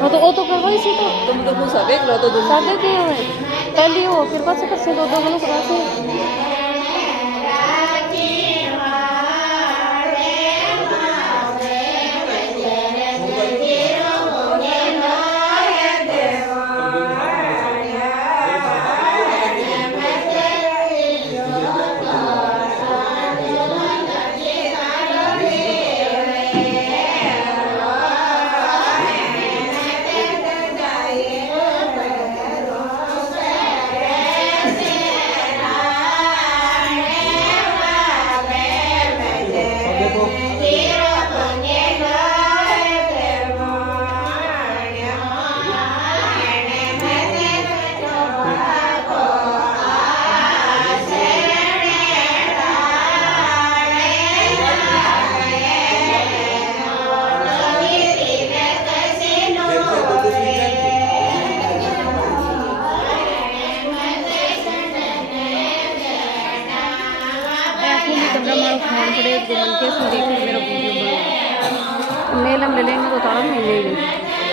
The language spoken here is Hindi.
हाँ तो वो तो करवाई सी तो तुम तो कुछ सब एक लो तो तुम साढ़े के हुए पहले वो फिर पास से दो दो लोग करा से नीलम ले लेंगे तो तारा नहीं लेंगे